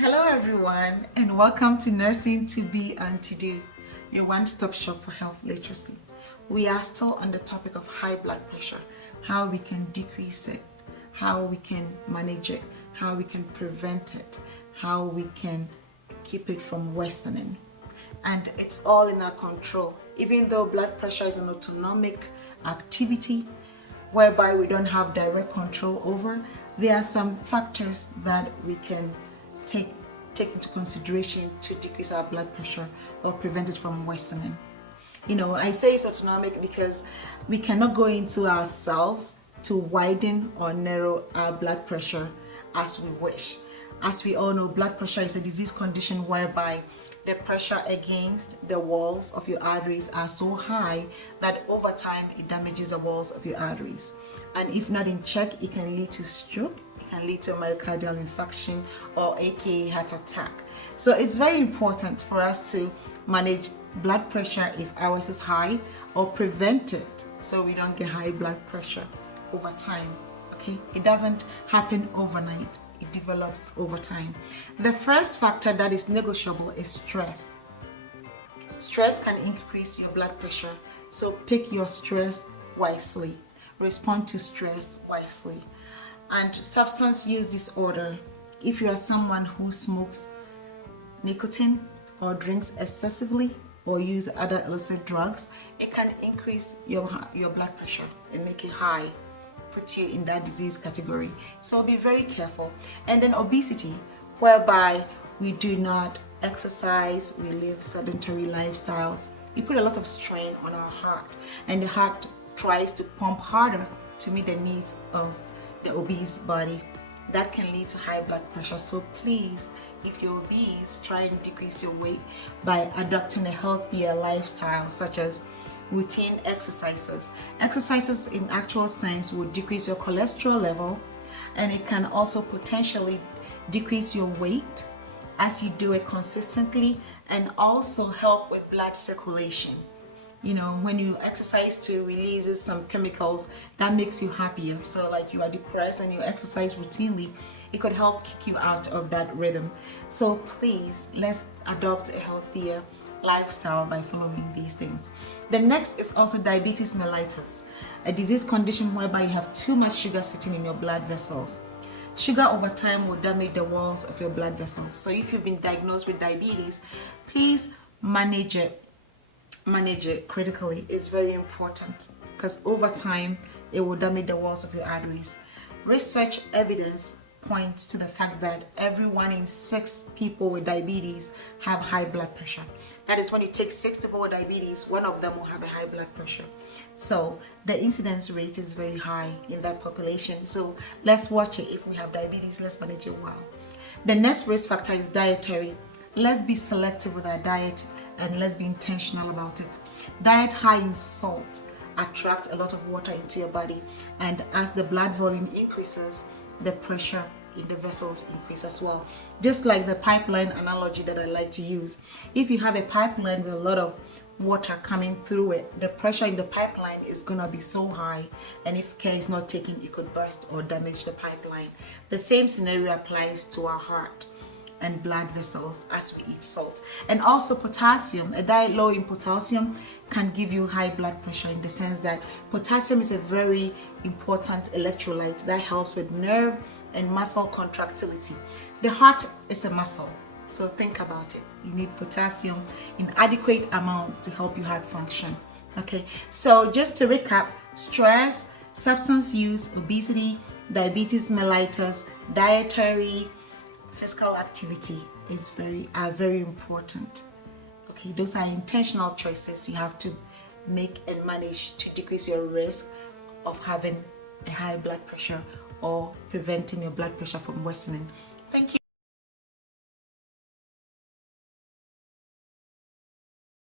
Hello everyone, and welcome to Nursing to Be and to Do, your one-stop shop for health literacy. We are still on the topic of high blood pressure, how we can decrease it, how we can manage it, how we can prevent it, how we can keep it from worsening. And it's all in our control. Even though blood pressure is an autonomic activity whereby we don't have direct control over, there are some factors that we can take into consideration to decrease our blood pressure or prevent it from worsening. I say it's autonomic because we cannot go into ourselves to widen or narrow our blood pressure as we wish. As we all know, blood pressure is a disease condition whereby the pressure against the walls of your arteries are so high that over time it damages the walls of your arteries. And if not in check, it can lead to stroke, it can lead to myocardial infarction, or aka heart attack. So it's very important for us to manage blood pressure if ours is high, or prevent it so we don't get high blood pressure over time. Okay, it doesn't happen overnight, it develops over time. The first factor that is negotiable is stress. Stress can increase your blood pressure, so pick your stress wisely. Respond to stress wisely. And substance use disorder, if you are someone who smokes nicotine or drinks excessively or use other illicit drugs, it can increase your blood pressure and make it high, put you in that disease category. So be very careful. And then obesity, whereby we do not exercise, we live sedentary lifestyles. We put a lot of strain on our heart, and the heart tries to pump harder to meet the needs of the obese body. That can lead to high blood pressure. So please, if you're obese, try and decrease your weight by adopting a healthier lifestyle, such as routine exercises. Exercises in actual sense will decrease your cholesterol level, and it can also potentially decrease your weight as you do it consistently, and also help with blood circulation. When you exercise to release some chemicals that makes you happier. So like you are depressed and you exercise routinely, it could help kick you out of that rhythm. So please, let's adopt a healthier lifestyle by following these things. The next is also diabetes mellitus, a disease condition whereby you have too much sugar sitting in your blood vessels. Sugar over time will damage the walls of your blood vessels. So if you've been diagnosed with diabetes, please manage it critically. It's very important because over time it will damage the walls of your arteries. Research evidence points to the fact that every 1 in 6 people with diabetes have high blood pressure. That is, when you take 6 people with diabetes, 1 of them will have a high blood pressure. So the incidence rate is very high in that population. So let's watch it. If we have diabetes, let's manage it well. The next risk factor is dietary. Let's be selective with our diet, and let's be intentional about it. Diet high in salt attracts a lot of water into your body, and as the blood volume increases, the pressure in the vessels increase as well. Just like the pipeline analogy that I like to use. If you have a pipeline with a lot of water coming through it, the pressure in the pipeline is gonna be so high, and if care is not taken, it could burst or damage the pipeline. The same scenario applies to our heart and blood vessels as we eat salt. And also potassium, a diet low in potassium can give you high blood pressure, in the sense that potassium is a very important electrolyte that helps with nerve and muscle contractility. The heart is a muscle, so think about it. You need potassium in adequate amounts to help your heart function. Okay, so just to recap: stress, substance use, obesity, diabetes mellitus, dietary, physical activity are very important. Okay, those are intentional choices you have to make and manage to decrease your risk of having a high blood pressure or preventing your blood pressure from worsening. Thank you.